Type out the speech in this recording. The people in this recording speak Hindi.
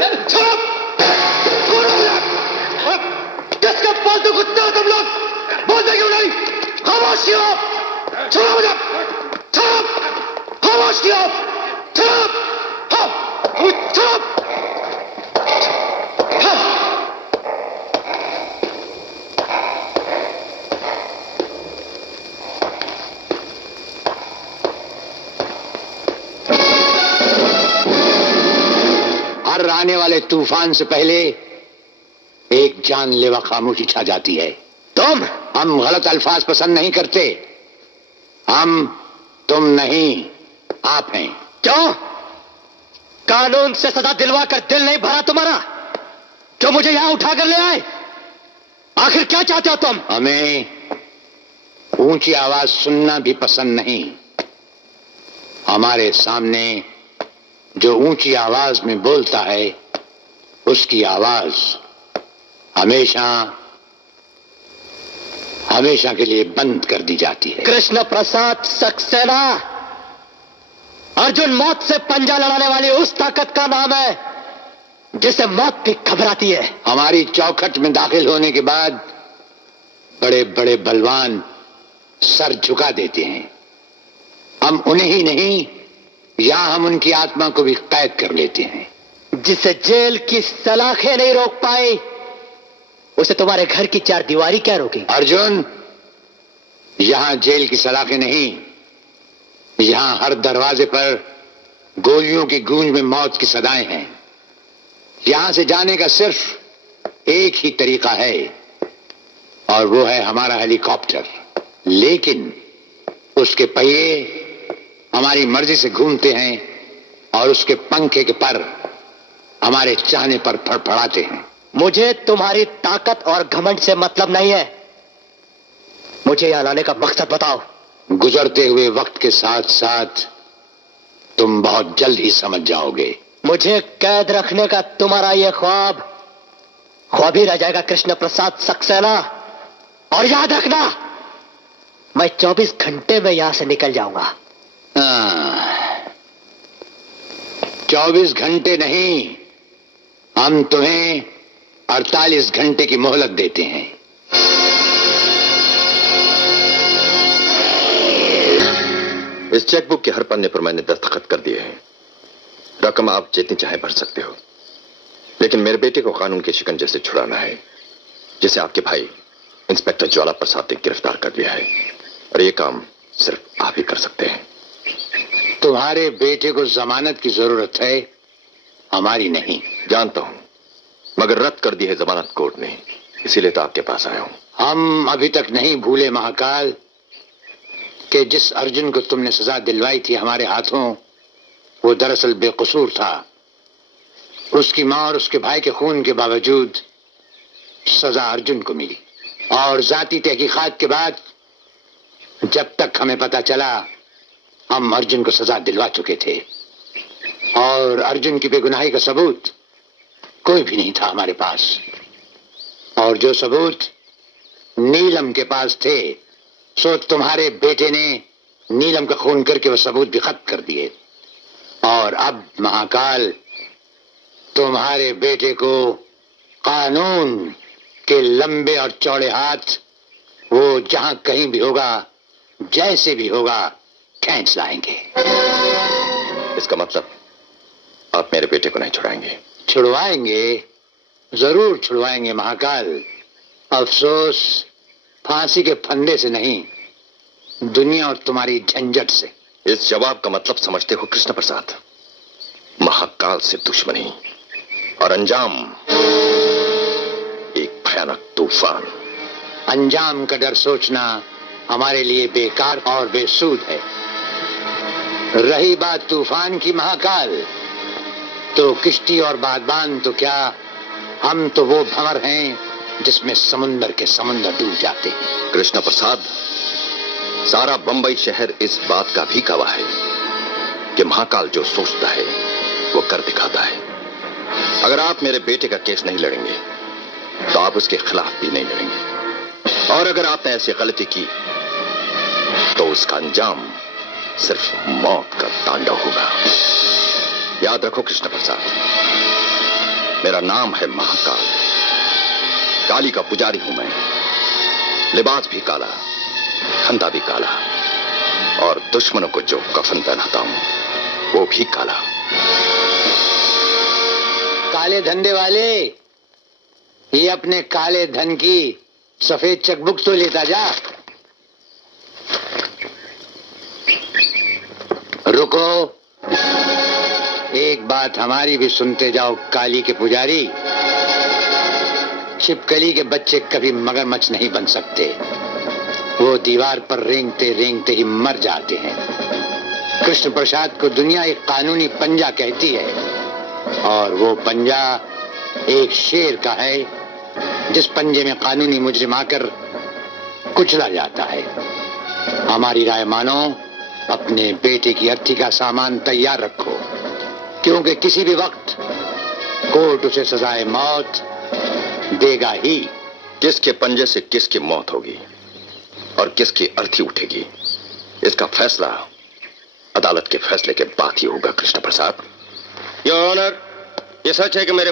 चुप! किसके फालतू कुत्ते हो तुम लोग? बोलते क्यों नहीं? खामोशी हो! छोड़ो मुझे! चुप! खामोशी हो! चुप! चुप! हर आने वाले तूफान से पहले एक जानलेवा खामोशी छा जाती है। हम गलत अल्फाज पसंद नहीं करते। तुम नहीं, आप हैं। क्यों? कानून से सजा दिलवा कर दिल नहीं भरा तुम्हारा? क्यों मुझे यहां उठा कर ले आए? आखिर क्या चाहते हो तुम? हमें ऊंची आवाज सुनना भी पसंद नहीं। हमारे सामने जो ऊंची आवाज में बोलता है उसकी आवाज हमेशा हमेशा के लिए बंद कर दी जाती है। कृष्ण प्रसाद सक्सेना, अर्जुन मौत से पंजा लड़ाने वाली उस ताकत का नाम है जिसे मौत भी घबराती है। हमारी चौखट में दाखिल होने के बाद बड़े बड़े बलवान सर झुका देते हैं। हम उन्हें ही नहीं, यहां हम उनकी आत्मा को भी कैद कर लेते हैं। जिसे जेल की सलाखें नहीं रोक पाई, उसे तुम्हारे घर की चार दीवारी क्या रोकी? अर्जुन, यहां जेल की सलाखें नहीं, यहां हर दरवाजे पर गोलियों की गूंज में मौत की सदाएं हैं। यहां से जाने का सिर्फ एक ही तरीका है और वो है हमारा हेलीकॉप्टर। लेकिन उसके पहिए हमारी मर्जी से घूमते हैं और उसके पंखे के पर हमारे चाहने पर फड़फड़ाते हैं। मुझे तुम्हारी ताकत और घमंड से मतलब नहीं है। मुझे यहां लाने का मकसद बताओ। गुजरते हुए वक्त के साथ साथ तुम बहुत जल्द ही समझ जाओगे। मुझे कैद रखने का तुम्हारा यह ख्वाब ही रह जाएगा कृष्ण प्रसाद सक्सेना। और याद रखना, मैं 24 घंटे में यहां से निकल जाऊंगा। 24 घंटे नहीं, हम तुम्हें 48 घंटे की मोहलत देते हैं। इस चेकबुक के हर पन्ने पर मैंने दस्तखत कर दिए हैं। रकम आप जितनी चाहे भर सकते हो, लेकिन मेरे बेटे को कानून के शिकंजे से छुड़ाना है, जिसे आपके भाई इंस्पेक्टर ज्वाला प्रसाद ने गिरफ्तार कर लिया है। और यह काम सिर्फ आप ही कर सकते हैं। तुम्हारे बेटे को जमानत की जरूरत है, हमारी नहीं। जानता हूं, मगर रद्द कर दी है जमानत कोर्ट ने, इसीलिए तो आपके पास आया हूं। हम अभी तक नहीं भूले महाकाल कि जिस अर्जुन को तुमने सजा दिलवाई थी हमारे हाथों, वो दरअसल बेकसूर था। उसकी मां और उसके भाई के खून के बावजूद सजा अर्जुन को मिली। और जाती तहकीकात के बाद जब तक हमें पता चला, हम अर्जुन को सजा दिलवा चुके थे और अर्जुन की बेगुनाही का सबूत कोई भी नहीं था हमारे पास। और जो सबूत नीलम के पास थे, सो तुम्हारे बेटे ने नीलम का खून करके वो सबूत भी खत्म कर दिए। और अब महाकाल, तुम्हारे बेटे को कानून के लंबे और चौड़े हाथ वो जहां कहीं भी होगा, जैसे भी होगा, खींच लाएंगे। इसका मतलब आप मेरे बेटे को नहीं छुड़ाएंगे? छुड़वाएंगे, जरूर छुड़वाएंगे महाकाल। अफसोस फांसी के फंदे से नहीं, दुनिया और तुम्हारी झंझट से। इस जवाब का मतलब समझते हो कृष्ण प्रसाद? महाकाल से दुश्मनी और अंजाम एक भयानक तूफान। अंजाम का डर सोचना हमारे लिए बेकार और बेसूद है। रही बात तूफान की महाकाल, तो किश्ती और बादबान तो क्या, हम तो वो भंवर हैं जिसमें समुंदर के समुंदर डूब जाते हैं। कृष्ण प्रसाद, सारा बंबई शहर इस बात का भी गवाह है कि महाकाल जो सोचता है वो कर दिखाता है। अगर आप मेरे बेटे का केस नहीं लड़ेंगे तो आप उसके खिलाफ भी नहीं लड़ेंगे, और अगर आपने ऐसी गलती की तो उसका अंजाम सिर्फ मौत का तांडव होगा। याद रखो कृष्ण प्रसाद, मेरा नाम है महाकाल। काली का पुजारी हूं मैं। लिबास भी काला, खंदा भी काला, और दुश्मनों को जो कफन पहनाता हूं वो भी काला। काले धंधे वाले, ये अपने काले धन की सफेद चेकबुक तो लेता जा। रुको, एक बात हमारी भी सुनते जाओ काली के पुजारी। छिपकली के बच्चे कभी मगरमच्छ नहीं बन सकते। वो दीवार पर रेंगते रेंगते ही मर जाते हैं। कृष्ण प्रसाद को दुनिया एक कानूनी पंजा कहती है, और वो पंजा एक शेर का है जिस पंजे में कानूनी मुजरिम आकर कुचला जाता है। हमारी राय मानो, अपने बेटे की अर्थी का सामान तैयार रखो, क्योंकि किसी भी वक्त कोर्ट उसे सजाए मौत देगा ही। किसके पंजे से किसकी मौत होगी और किसकी अर्थी उठेगी, इसका फैसला अदालत के फैसले के बाद ही होगा कृष्ण प्रसाद। योर ऑनर, ये सच है कि मेरे